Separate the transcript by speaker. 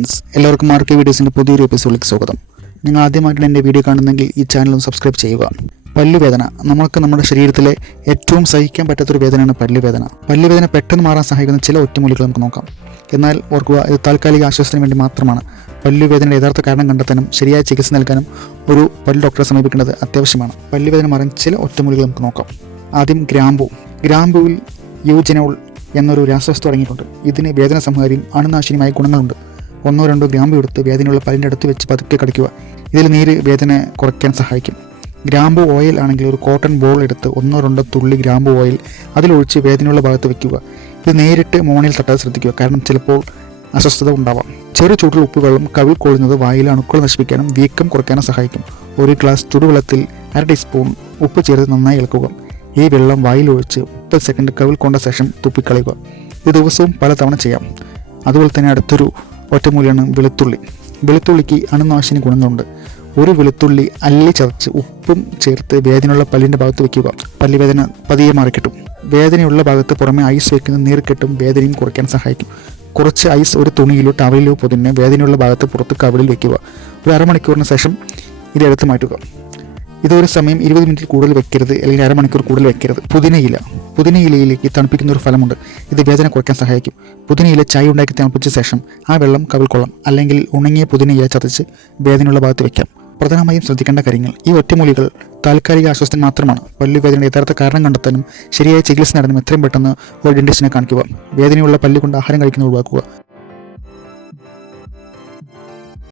Speaker 1: Friends എല്ലാവർക്കും mark വീഡിയോസിന്റെ പുതിയൊരു എപ്പിസോഡിലേക്ക് സ്വാഗതം. നിങ്ങൾ ആദ്യമായിട്ടാണ് എന്റെ വീഡിയോ കാണുന്നെങ്കിൽ ഈ ചാനലും സബ്സ്ക്രൈബ് ചെയ്യുക. പല്ലുവേദന നമുക്ക് നമ്മുടെ ശരീരത്തിലെ ഏറ്റവും സഹിക്കാൻ പറ്റാത്തൊരു വേദനയാണ് പല്ലുവേദന. പല്ലുവേദന പെട്ടെന്ന് മാറാൻ സഹായിക്കുന്ന ചില ഒറ്റമൂലികൾ നമുക്ക് നോക്കാം. എന്നാൽ ഓർക്കുക ഇത് താൽക്കാലിക ആശ്വാസത്തിന് വേണ്ടി മാത്രമാണ്. പല്ലുവേദനയുടെ യഥാർത്ഥ കാരണം കണ്ടെത്താനും ശരിയായ ചികിത്സ നൽകാനും ഒരു പല്ല് ഡോക്ടറെ സമീപിക്കേണ്ടത് അത്യാവശ്യമാണ്. പല്ലുവേദന മാറാൻ ചില ഒറ്റമൂലികൾ നമുക്ക് നോക്കാം. ആദ്യം ഗ്രാമ്പു. ഗ്രാമ്പുവിൽ യൂജനോൾ എന്നൊരു രാസവസ്തു അടങ്ങിയിട്ടുണ്ട്. ഇതിന് വേദന സംഹാരിയും അണുനാശിനിയുമായ ഗുണങ്ങളുണ്ട്. ഒന്നോ രണ്ടോ ഗ്രാമ്പ് എടുത്ത് വേദനയുള്ള പല്ലിന്റെ അടുത്ത് വെച്ച് പതുക്കെ കടിക്കുക. ഇതിൽ നീര് വേദന കുറയ്ക്കാൻ സഹായിക്കും. ഗ്രാമ്പ് ഓയിൽ ആണെങ്കിൽ ഒരു കോട്ടൺ ബോൾ എടുത്ത് ഒന്നോ രണ്ടോ തുള്ളി ഗ്രാമ്പ് ഓയിൽ അതിലൊഴിച്ച് വേദനയുള്ള ഭാഗത്ത് വെക്കുക. ഇത് നേരിട്ട് മോണിൽ തട്ടാതെ ശ്രദ്ധിക്കുക. കാരണം ചിലപ്പോൾ അസ്വസ്ഥത ഉണ്ടാവാം. ചെറു ചൂട്ടിൽ ഉപ്പുവെള്ളം കവിൾ കൊള്ളുന്നത് വായിലെ അണുക്കൾ നശിപ്പിക്കാനും വീക്കം കുറയ്ക്കാനും സഹായിക്കും. ഒരു ഗ്ലാസ് ചുടുവെള്ളത്തിൽ അര ടീസ്പൂൺ ഉപ്പ് ചേർത്ത് നന്നായി ഇളക്കുക. ഈ വെള്ളം വായിലൊഴിച്ച് മുപ്പത് സെക്കൻഡ് കവിൾ കൊണ്ട ശേഷം തുപ്പിക്കളയുക. ഇത് ദിവസവും പലതവണ ചെയ്യാം. അതുപോലെ തന്നെ അടുത്തൊരു ഒറ്റമൂലിയാണ് വെളുത്തുള്ളി. വെളുത്തുള്ളിക്ക് അണുനാശിനി ഗുണമുണ്ട് ഒരു വെളുത്തുള്ളി അല്ലി ചതച്ച് ഉപ്പും ചേർത്ത് വേദനയുള്ള പല്ലിന്റെ ഭാഗത്ത് വെക്കുക. പല്ലുവേദന പതിയെ മാറിക്കിട്ടും. വേദനയുള്ള ഭാഗത്ത് പുറമെ ഐസ് വയ്ക്കുന്ന നീർക്കെട്ടും വേദനയും കുറയ്ക്കാൻ സഹായിക്കും. കുറച്ച് ഐസ് ഒരു തുണിയിലോ ടവലിലോ പൊതിഞ്ഞ് വേദനയുള്ള ഭാഗത്ത് പുറത്ത് കവിളിൽ വയ്ക്കുക ഒരു അരമണിക്കൂറിന് ശേഷം ഇത് എടുത്ത് മാറ്റുക. ഇതൊരു സമയം ഇരുപത് മിനിറ്റിൽ കൂടുതൽ വെക്കരുത് അല്ലെങ്കിൽ അരമണിക്കൂർ കൂടുതൽ വെക്കരുത്. പുതിനയില. പുതിനയിലയിലേക്ക് തണുപ്പിക്കുന്ന ഒരു ഫലമുണ്ട്. ഇത് വേദന കുറയ്ക്കാൻ സഹായിക്കും. പുതിനയില ചായ ഉണ്ടാക്കി തണുപ്പിച്ച ശേഷം ആ വെള്ളം കവിൾ കൊള്ളാം അല്ലെങ്കിൽ ഉണങ്ങിയ പുതിനയില ചതച്ച് വേദനയുള്ള ഭാഗത്ത് വയ്ക്കാം പ്രധാനമായും ശ്രദ്ധിക്കേണ്ട കാര്യങ്ങൾ. ഈ ഒറ്റമൂലികൾ താൽക്കാലിക ആശ്വാസം മാത്രമാണ്. പല്ലുവേദനയുടെ യഥാർത്ഥ കാരണം കണ്ടെത്താനും ശരിയായ ചികിത്സ നടന്നും എത്രയും പെട്ടെന്ന് ഒരു ഡെന്റിസ്റ്റിനെ കാണിക്കുക. വേദനയുള്ള പല്ലുകൊണ്ട് ആഹാരം കഴിക്കുന്നത് ഒഴിവാക്കുക.